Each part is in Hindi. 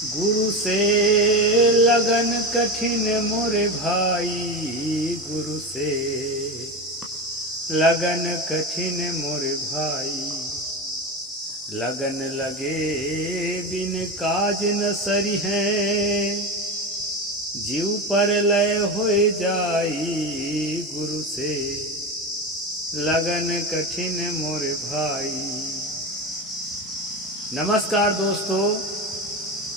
गुरु से लगन कठिन मोरे भाई, गुरु से लगन कठिन मोरे भाई। लगन लगे बिन काज न सरी है, जीव पर लय होए जाई। गुरु से लगन कठिन मोरे भाई। नमस्कार दोस्तों,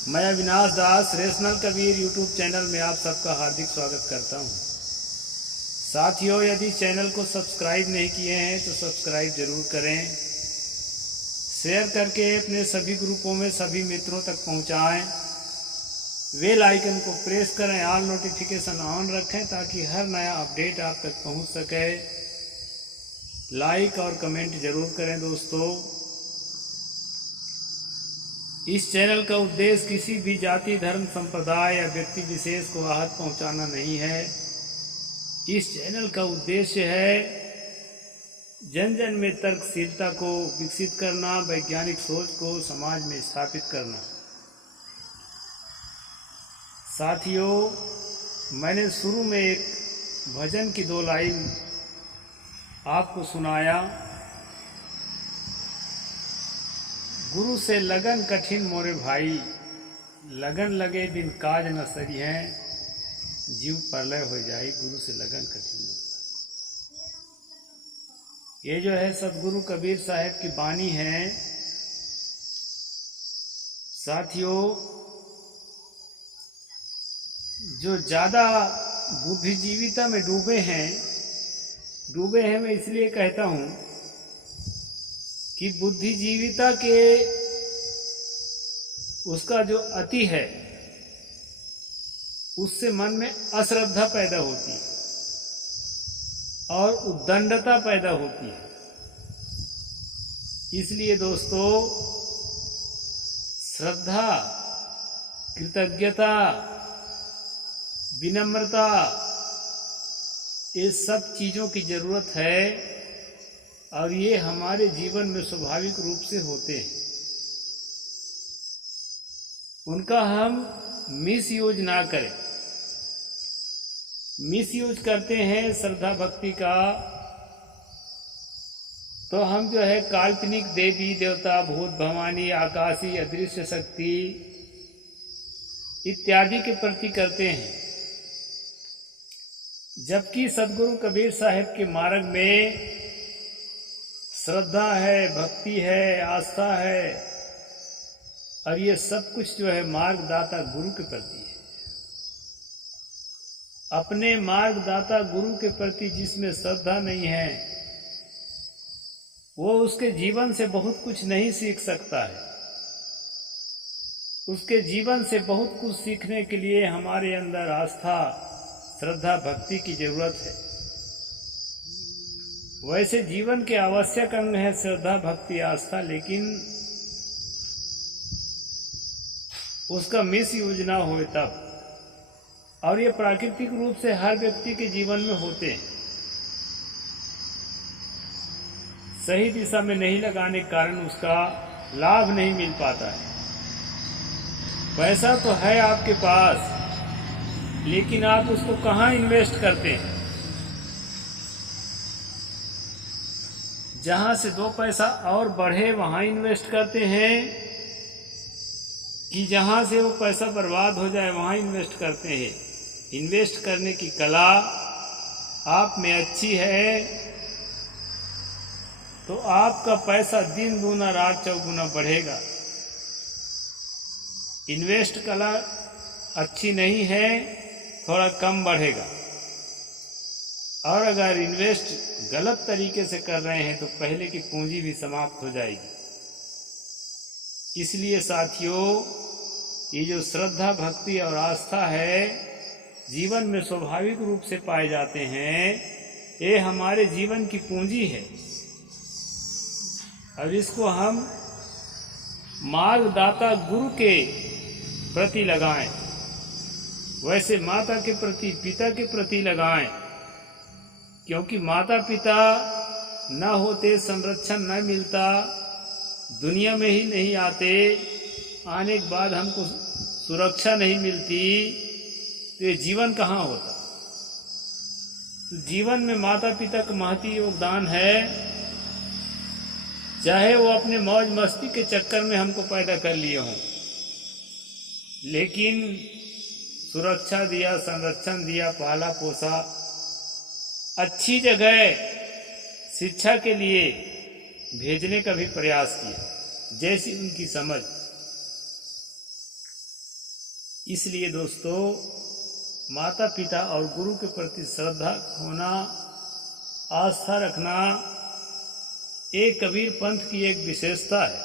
मैं अविनाश दास रेशनल कबीर यूट्यूब चैनल में आप सबका हार्दिक स्वागत करता हूं। साथियों, यदि चैनल को सब्सक्राइब नहीं किए हैं तो सब्सक्राइब जरूर करें, शेयर करके अपने सभी ग्रुपों में सभी मित्रों तक पहुंचाएं। बेल आइकन को प्रेस करें, ऑल नोटिफिकेशन ऑन रखें ताकि हर नया अपडेट आप तक पहुंच सके। लाइक और कमेंट जरूर करें दोस्तों। इस चैनल का उद्देश्य किसी भी जाति, धर्म, संप्रदाय या व्यक्ति विशेष को आहत पहुंचाना नहीं है। इस चैनल का उद्देश्य है जन जन में तर्कशीलता को विकसित करना, वैज्ञानिक सोच को समाज में स्थापित करना। साथियों, मैंने शुरू में एक भजन की 2 लाइन आपको सुनाया। गुरु से लगन कठिन मोरे भाई, लगन लगे बिन काज न सरी है, जीव प्रलय हो जाए। गुरु से लगन कठिन मोरे भाई। ये जो है सदगुरु कबीर साहब की बानी है। साथियों, जो ज़्यादा बुद्धिजीविता में डूबे हैं मैं इसलिए कहता हूँ कि बुद्धिजीविता के उसका जो अति है उससे मन में अश्रद्धा पैदा होती है और उद्दंडता पैदा होती है। इसलिए दोस्तों, श्रद्धा, कृतज्ञता, विनम्रता, ये सब चीज़ों की ज़रूरत है और ये हमारे जीवन में स्वाभाविक रूप से होते हैं। उनका हम मिसयूज ना करें। मिसयूज करते हैं श्रद्धा भक्ति का तो हम जो है काल्पनिक देवी देवता, भूत, भवानी, आकाशी, अदृश्य शक्ति इत्यादि के प्रति करते हैं। जबकि सदगुरु कबीर साहब के मार्ग में श्रद्धा है, भक्ति है, आस्था है और ये सब कुछ जो है मार्गदाता गुरु के प्रति है। अपने मार्गदाता गुरु के प्रति जिसमें श्रद्धा नहीं है वो उसके जीवन से बहुत कुछ नहीं सीख सकता है। उसके जीवन से बहुत कुछ सीखने के लिए हमारे अंदर आस्था, श्रद्धा, भक्ति की जरूरत है। वैसे जीवन के आवश्यक अंग है श्रद्धा, भक्ति, आस्था, लेकिन उसका मिसयूज ना हो तब। और ये प्राकृतिक रूप से हर व्यक्ति के जीवन में होते हैं। सही दिशा में नहीं लगाने के कारण उसका लाभ नहीं मिल पाता है। पैसा तो है आपके पास, लेकिन आप उसको कहाँ इन्वेस्ट करते हैं? जहां से 2 पैसा और बढ़े वहां इन्वेस्ट करते हैं कि जहां से वो पैसा बर्बाद हो जाए वहां इन्वेस्ट करते हैं। इन्वेस्ट करने की कला आप में अच्छी है तो आपका पैसा दिन दूना रात चौगुना बढ़ेगा। इन्वेस्ट कला अच्छी नहीं है, थोड़ा कम बढ़ेगा। और अगर इन्वेस्ट गलत तरीके से कर रहे हैं तो पहले की पूंजी भी समाप्त हो जाएगी। इसलिए साथियों, ये जो श्रद्धा, भक्ति और आस्था है जीवन में स्वाभाविक रूप से पाए जाते हैं, ये हमारे जीवन की पूंजी है और इसको हम मार्गदाता गुरु के प्रति लगाएं। वैसे माता के प्रति, पिता के प्रति लगाएं, क्योंकि माता पिता न होते संरक्षण न मिलता, दुनिया में ही नहीं आते, आने के बाद हमको सुरक्षा नहीं मिलती तो ये जीवन कहाँ होता। तो जीवन में माता पिता का महती योगदान है, चाहे वो अपने मौज मस्ती के चक्कर में हमको पैदा कर लिए हों, लेकिन सुरक्षा दिया, संरक्षण दिया, पाला पोसा, अच्छी जगह शिक्षा के लिए भेजने का भी प्रयास किया जैसी उनकी समझ। इसलिए दोस्तों, माता पिता और गुरु के प्रति श्रद्धा होना, आस्था रखना एक कबीर पंथ की एक विशेषता है।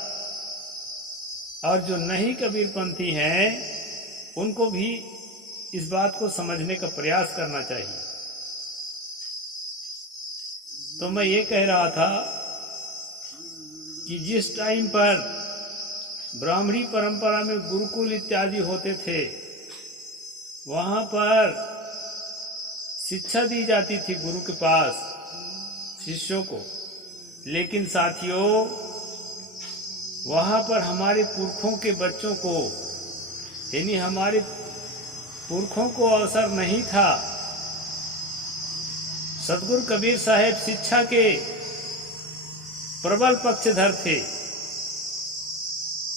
और जो नहीं कबीर पंथी हैं उनको भी इस बात को समझने का प्रयास करना चाहिए। तो मैं ये कह रहा था कि जिस टाइम पर ब्राह्मणी परंपरा में गुरुकुल इत्यादि होते थे, वहाँ पर शिक्षा दी जाती थी गुरु के पास शिष्यों को। लेकिन साथियों, वहाँ पर हमारे पुरखों के बच्चों को, यानी हमारे पुरखों को अवसर नहीं था। सतगुरु कबीर साहब शिक्षा के प्रबल पक्षधर थे।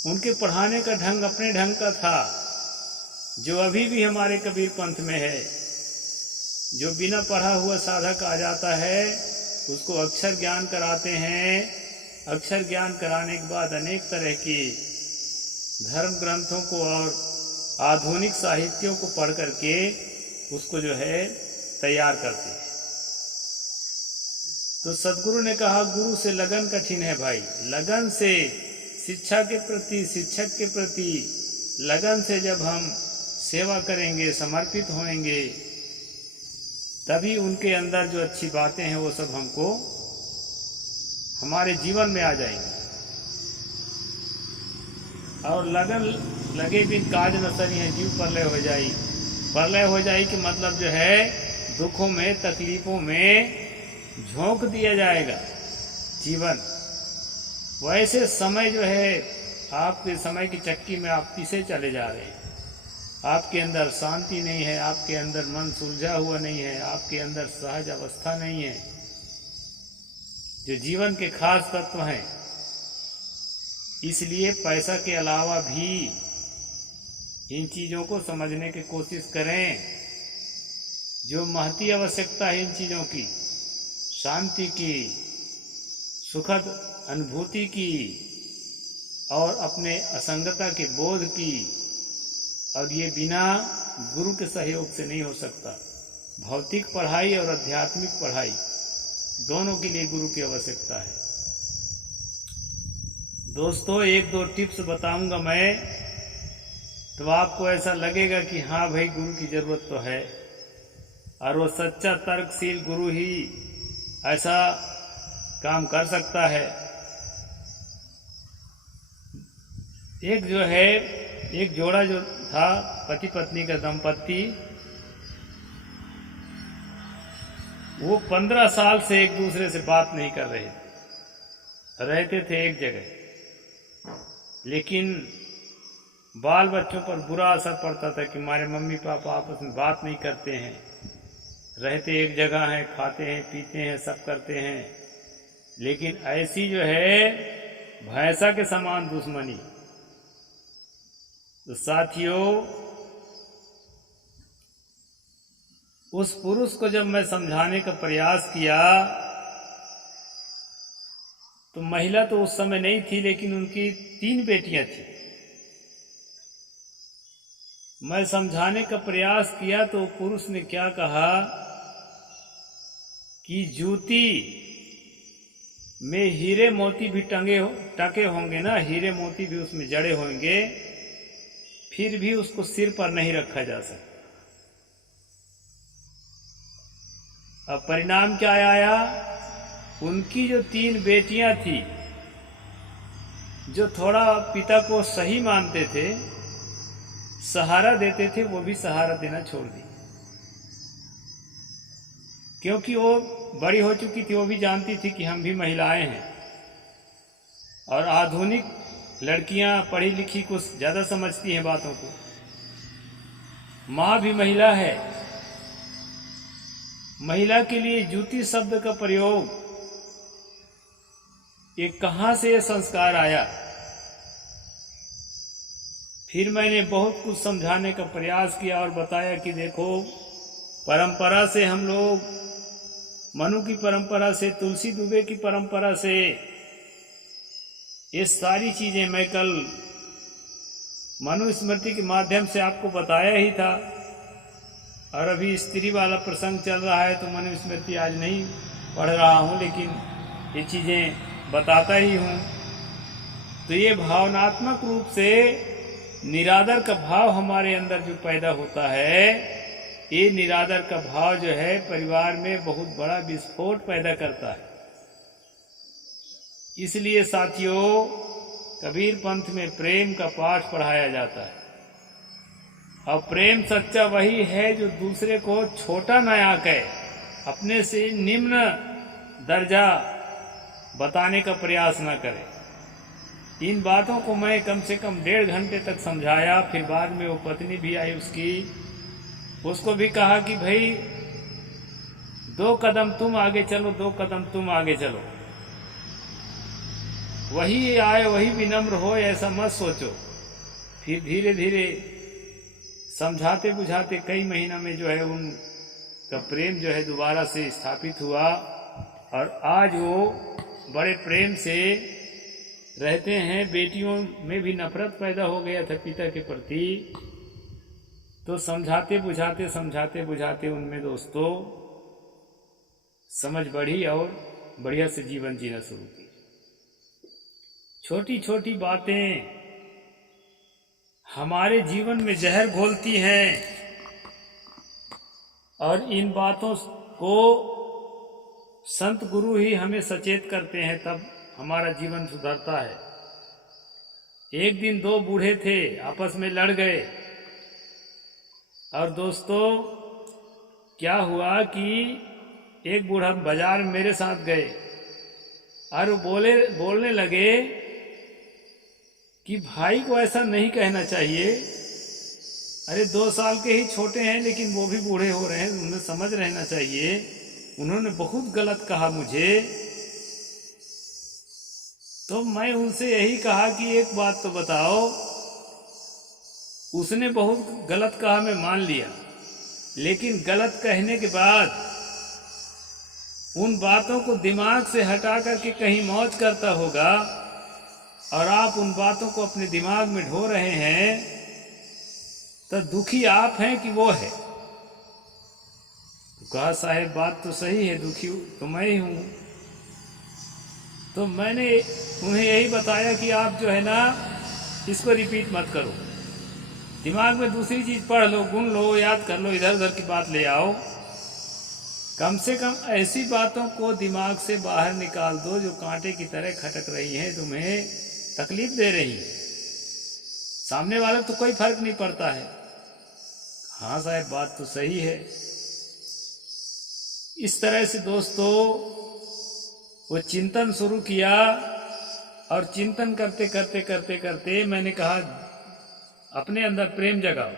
उनके पढ़ाने का ढंग अपने ढंग का था, जो अभी भी हमारे कबीर पंथ में है। जो बिना पढ़ा हुआ साधक आ जाता है उसको अक्षर ज्ञान कराते हैं। अक्षर ज्ञान कराने के बाद अनेक तरह की धर्म ग्रंथों को और आधुनिक साहित्यों को पढ़ करके उसको जो है तैयार करते हैं। तो सदगुरु ने कहा, गुरु से लगन कठिन है भाई। लगन से शिक्षा के प्रति, शिक्षक के प्रति लगन से जब हम सेवा करेंगे, समर्पित होएंगे, तभी उनके अंदर जो अच्छी बातें हैं वो सब हमको हमारे जीवन में आ जाएंगी। और लगन लगे बिन काज न सरी है, जीव प्रलय हो जाई। प्रलय हो जाई कि मतलब जो है दुखों में, तकलीफों में झोंक दिया जाएगा जीवन। वैसे समय जो है, आपके समय की चक्की में आप पीछे चले जा रहे हैं। आपके अंदर शांति नहीं है, आपके अंदर मन सुलझा हुआ नहीं है, आपके अंदर सहज अवस्था नहीं है, जो जीवन के खास तत्व हैं। इसलिए पैसा के अलावा भी इन चीज़ों को समझने की कोशिश करें। जो महती आवश्यकता है इन चीज़ों की, शांति की, सुखद अनुभूति की और अपने असंगता के बोध की, और ये बिना गुरु के सहयोग से नहीं हो सकता। भौतिक पढ़ाई और आध्यात्मिक पढ़ाई दोनों के लिए गुरु की आवश्यकता है। दोस्तों, एक दो टिप्स बताऊंगा मैं, तो आपको ऐसा लगेगा कि हाँ भाई, गुरु की जरूरत तो है। और वो सच्चा तर्कशील गुरु ही ऐसा काम कर सकता है। एक जो है, एक जोड़ा जो था, पति पत्नी का दंपत्ति, वो 15 साल से एक दूसरे से बात नहीं कर रहे थे। रहते थे एक जगह, लेकिन बाल बच्चों पर बुरा असर पड़ता था कि हमारे मम्मी पापा आपस में बात नहीं करते हैं। रहते एक जगह हैं, खाते हैं, पीते हैं, सब करते हैं, लेकिन ऐसी जो है भैंसा के समान दुश्मनी। तो साथियों, उस पुरुष को जब मैं समझाने का प्रयास किया, तो महिला तो उस समय नहीं थी, लेकिन उनकी 3 बेटियां थी। मैं समझाने का प्रयास किया तो पुरुष ने क्या कहा कि जूती में हीरे मोती भी टके होंगे ना, हीरे मोती भी उसमें जड़े होंगे, फिर भी उसको सिर पर नहीं रखा जा सकता। अब परिणाम क्या आया? उनकी जो 3 बेटियां थी, जो थोड़ा पिता को सही मानते थे, सहारा देते थे, वो भी सहारा देना छोड़ दी, क्योंकि वो बड़ी हो चुकी थी। वो भी जानती थी कि हम भी महिलाएं हैं, और आधुनिक लड़कियां पढ़ी लिखी कुछ ज़्यादा समझती हैं बातों को। माँ भी महिला है। महिला के लिए जूती शब्द का प्रयोग, ये कहाँ से ये संस्कार आया? फिर मैंने बहुत कुछ समझाने का प्रयास किया और बताया कि देखो, परंपरा से हम लोग, मनु की परंपरा से, तुलसी दुबे की परंपरा से, ये सारी चीजें मैं कल मनु स्मृति के माध्यम से आपको बताया ही था। और अभी स्त्री वाला प्रसंग चल रहा है तो मनु स्मृति आज नहीं पढ़ रहा हूँ, लेकिन ये चीजें बताता ही हूँ। तो ये भावनात्मक रूप से निरादर का भाव हमारे अंदर जो पैदा होता है, ये निरादर का भाव जो है परिवार में बहुत बड़ा विस्फोट पैदा करता है। इसलिए साथियों, कबीर पंथ में प्रेम का पाठ पढ़ाया जाता है। और प्रेम सच्चा वही है जो दूसरे को छोटा न आके अपने से निम्न दर्जा बताने का प्रयास न करे। इन बातों को मैं कम से कम 1.5 घंटे तक समझाया। फिर बाद में वो पत्नी भी आई उसकी, उसको भी कहा कि भाई 2 कदम तुम आगे चलो, 2 कदम तुम आगे चलो। वही आए वही विनम्र हो, ऐसा मत सोचो। फिर धीरे धीरे समझाते बुझाते कई महीना में जो है उनका प्रेम जो है दोबारा से स्थापित हुआ। और आज वो बड़े प्रेम से रहते हैं। बेटियों में भी नफरत पैदा हो गया था पिता के प्रति। तो समझाते बुझाते उनमें दोस्तों समझ बढ़ी और बढ़िया से जीवन जीना शुरू किया। छोटी छोटी बातें हमारे जीवन में जहर घोलती हैं, और इन बातों को संत गुरु ही हमें सचेत करते हैं, तब हमारा जीवन सुधरता है। एक दिन 2 बूढ़े थे, आपस में लड़ गए। और दोस्तों क्या हुआ कि एक बूढ़ा बाजार में मेरे साथ गए और वो बोलने लगे कि भाई को ऐसा नहीं कहना चाहिए। अरे 2 साल के ही छोटे हैं, लेकिन वो भी बूढ़े हो रहे हैं, उन्हें समझ रहना चाहिए। उन्होंने बहुत गलत कहा मुझे। तो मैं उनसे यही कहा कि एक बात तो बताओ। उसने बहुत गलत कहा, मैं मान लिया, लेकिन गलत कहने के बाद उन बातों को दिमाग से हटा करके कहीं मौज करता होगा, और आप उन बातों को अपने दिमाग में ढो रहे हैं, तो दुखी आप हैं कि वो है? तो कहा साहब बात तो सही है, दुखी तो मैं ही हूं। तो मैंने उन्हें यही बताया कि आप जो है ना, इसको रिपीट मत करो, दिमाग में दूसरी चीज पढ़ लो, गुन लो, याद कर लो, इधर उधर की बात ले आओ। कम से कम ऐसी बातों को दिमाग से बाहर निकाल दो जो कांटे की तरह खटक रही हैं, तुम्हें तकलीफ दे रही है। सामने वाले तो कोई फर्क नहीं पड़ता है। हाँ साहब बात तो सही है। इस तरह से दोस्तों वो चिंतन शुरू किया, और चिंतन करते करते मैंने कहा अपने अंदर प्रेम जगाओ।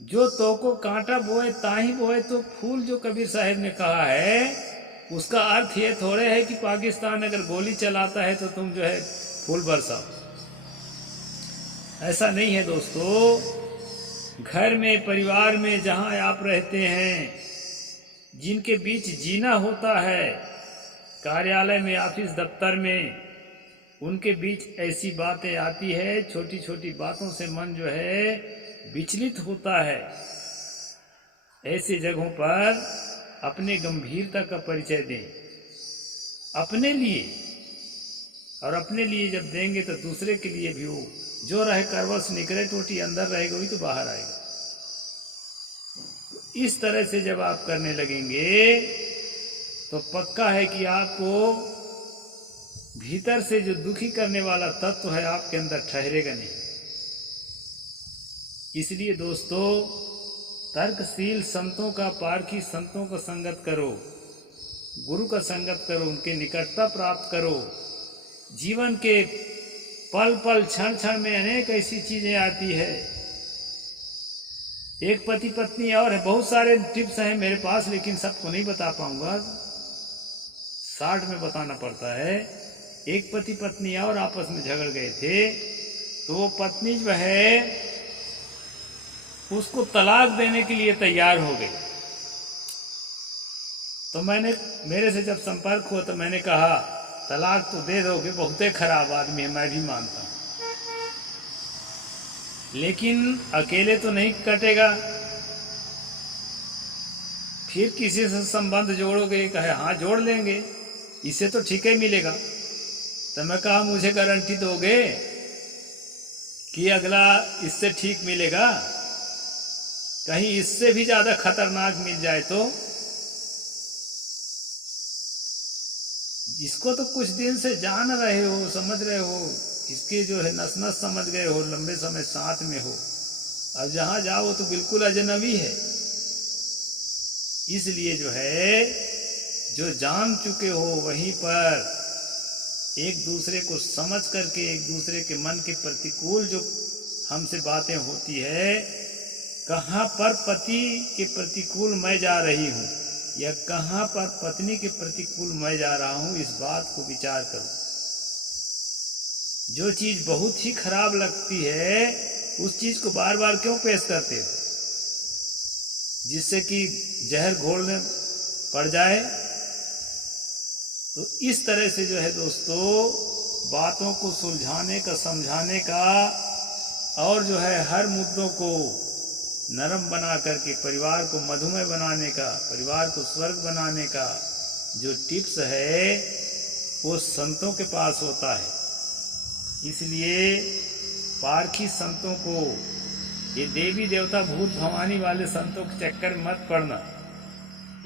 जो तो को कांटा बोए ताही बोए, तो फूल जो कबीर साहब ने कहा है उसका अर्थ ये थोड़े है कि पाकिस्तान अगर गोली चलाता है तो तुम जो है फूल बरसाओ। ऐसा नहीं है दोस्तों। घर में, परिवार में, जहां आप रहते हैं, जिनके बीच जीना होता है, कार्यालय में, ऑफिस दफ्तर में, उनके बीच ऐसी बातें आती है, छोटी छोटी बातों से मन जो है विचलित होता है। ऐसी जगहों पर अपने गंभीरता का परिचय दें अपने लिए, और अपने लिए जब देंगे तो दूसरे के लिए भी हो। जो रहे करवस निकले, टोटी अंदर रहेगा वही तो बाहर आएगा। तो इस तरह से जब आप करने लगेंगे तो पक्का है कि आपको भीतर से जो दुखी करने वाला तत्व है आपके अंदर ठहरेगा नहीं। इसलिए दोस्तों तर्कशील संतों का, पारखी संतों का संगत करो, गुरु का संगत करो, उनके निकटता प्राप्त करो। जीवन के पल पल, क्षण क्षण में अनेक ऐसी चीजें आती है एक पति पत्नी और है, बहुत सारे टिप्स हैं मेरे पास, लेकिन सबको नहीं बता पाऊंगा, शॉर्ट में बताना पड़ता है। एक पति पत्नी और आपस में झगड़ गए थे, तो वो पत्नी जो है उसको तलाक देने के लिए तैयार हो गई। तो मेरे से जब संपर्क हुआ तो मैंने कहा तलाक तो दे दोगे, बहुत ही खराब आदमी है, मैं भी मानता हूं, लेकिन अकेले तो नहीं कटेगा, फिर किसी से संबंध जोड़ोगे? कहे हाँ जोड़ लेंगे, इससे तो ठीक ही मिलेगा। तो मैं कहा मुझे गारंटी दोगे कि अगला इससे ठीक मिलेगा? कहीं इससे भी ज्यादा खतरनाक मिल जाए तो? इसको तो कुछ दिन से जान रहे हो, समझ रहे हो, इसके जो है नस नस समझ गए हो, लंबे समय साथ में हो, अब जहां जाओ तो बिल्कुल अजनबी है। इसलिए जो है जो जान चुके हो वहीं पर एक दूसरे को समझ करके, एक दूसरे के मन के प्रतिकूल जो हमसे बातें होती है, कहां पर पति के प्रतिकूल मैं जा रही हूं या कहां पर पत्नी के प्रतिकूल मैं जा रहा हूं, इस बात को विचार करो। जो चीज बहुत ही खराब लगती है उस चीज को बार बार क्यों पेश करते हो, जिससे कि जहर घोलने पड़ जाए? तो इस तरह से जो है दोस्तों, बातों को सुलझाने का, समझाने का, और जो है हर मुद्दों को नरम बना करके परिवार को मधुमेह बनाने का, परिवार को स्वर्ग बनाने का जो टिप्स है वो संतों के पास होता है। इसलिए पारखी संतों को, ये देवी देवता भूत भवानी वाले संतों के चक्कर में मत पड़ना।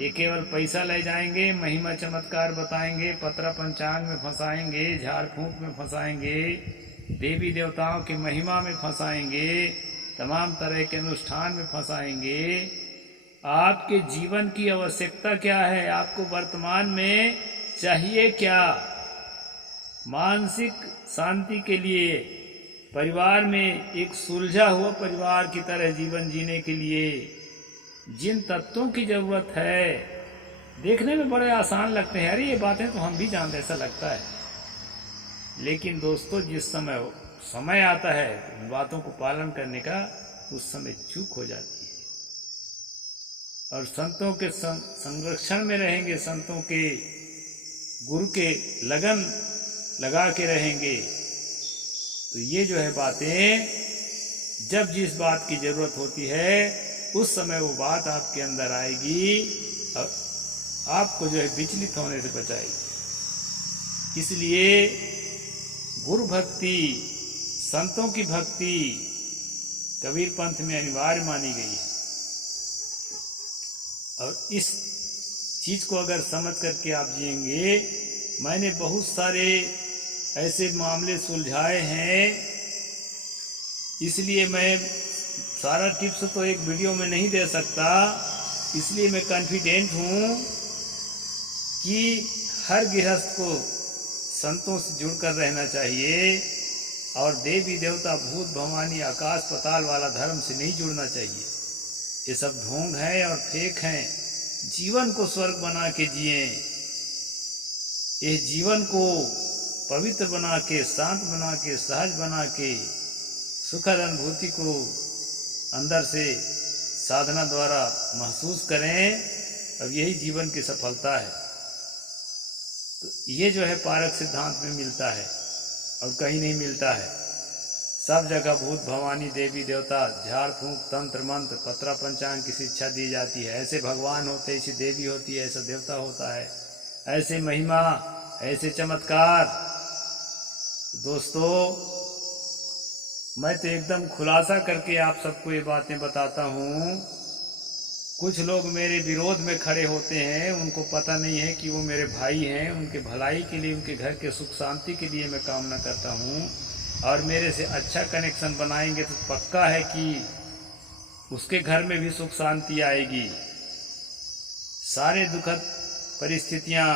ये केवल पैसा ले जाएंगे, महिमा चमत्कार बताएंगे, पत्र पंचांग में फंसाएंगे, झाड़ फूंक में फंसाएंगे, देवी देवताओं की महिमा में फंसाएंगे, तमाम तरह के अनुष्ठान में फंसाएंगे। आपके जीवन की आवश्यकता क्या है? आपको वर्तमान में चाहिए क्या? मानसिक शांति के लिए, परिवार में एक सुलझा हुआ परिवार की तरह जीवन जीने के लिए जिन तत्वों की जरूरत है, देखने में बड़े आसान लगते हैं, अरे ये बातें तो हम भी जानते, ऐसा लगता है, लेकिन दोस्तों जिस समय आता है इन बातों को पालन करने का, उस समय चूक हो जाती है। और संतों के संरक्षण में रहेंगे, संतों के गुरु के लगन लगा के रहेंगे, तो ये जो है बातें, जब जिस बात की जरूरत होती है उस समय वो बात आपके अंदर आएगी और आपको जो है विचलित होने से बचाएगी। इसलिए गुरु भक्ति, संतों की भक्ति कबीर पंथ में अनिवार्य मानी गई है। और इस चीज को अगर समझ करके आप जिएंगे, मैंने बहुत सारे ऐसे मामले सुलझाए हैं, इसलिए मैं सारा टिप्स तो एक वीडियो में नहीं दे सकता, इसलिए मैं कॉन्फिडेंट हूँ कि हर गृहस्थ को संतों से जुड़कर रहना चाहिए और देवी देवता भूत भवानी आकाश पताल वाला धर्म से नहीं जुड़ना चाहिए। ये सब ढोंग है और फेक हैं। जीवन को स्वर्ग बना के जिए, इस जीवन को पवित्र बना के, शांत बना के, सहज बना के, सुखद अनुभूति को अंदर से साधना द्वारा महसूस करें। अब यही जीवन की सफलता है। तो ये जो है पारक सिद्धांत में मिलता है और कहीं नहीं मिलता है। सब जगह भूत भवानी देवी देवता, झाड़ फूंक, तंत्र मंत्र, पत्रा पंचांग की शिक्षा दी जाती है। ऐसे भगवान होते, ऐसी देवी होती है, ऐसा देवता होता है, ऐसे महिमा, ऐसे चमत्कार। दोस्तों मैं तो एकदम खुलासा करके आप सबको ये बातें बताता हूँ। कुछ लोग मेरे विरोध में खड़े होते हैं, उनको पता नहीं है कि वो मेरे भाई हैं। उनके भलाई के लिए, उनके घर के सुख शांति के लिए मैं कामना करता हूँ और मेरे से अच्छा कनेक्शन बनाएंगे तो पक्का है कि उसके घर में भी सुख शांति आएगी। सारे दुखद परिस्थितियाँ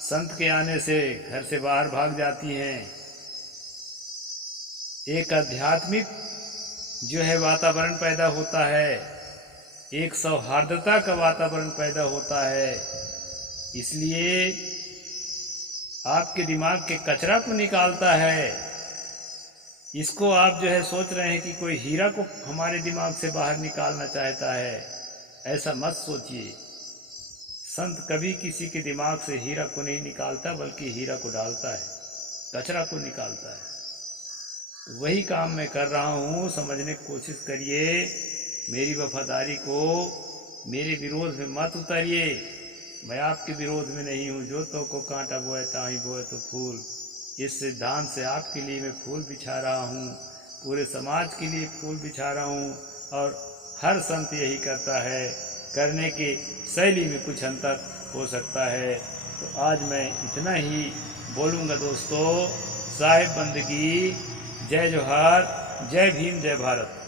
संत के आने से घर से बाहर भाग जाती हैं। एक आध्यात्मिक जो है वातावरण पैदा होता है। एक सौहार्दता का वातावरण पैदा होता है। इसलिए आपके दिमाग के कचरा को निकालता है। इसको आप जो है सोच रहे हैं कि कोई हीरा को हमारे दिमाग से बाहर निकालना चाहता है, ऐसा मत सोचिए। संत कभी किसी के दिमाग से हीरा को नहीं निकालता, बल्कि हीरा को डालता है, कचरा को निकालता है। तो वही काम मैं कर रहा हूँ, समझने की कोशिश करिए। मेरी वफादारी को मेरे विरोध में मत उतारिए। मैं आपके विरोध में नहीं हूँ। जो तो को कांटा बोए ताही बोए तो फूल, इस सिद्धांत से आपके लिए मैं फूल बिछा रहा हूँ, पूरे समाज के लिए फूल बिछा रहा हूँ। और हर संत यही करता है। करने के शैली में कुछ अंतर हो सकता है। तो आज मैं इतना ही बोलूँगा दोस्तों। साहिब बंदगी, जय जोहार, जय भीम, जय भारत।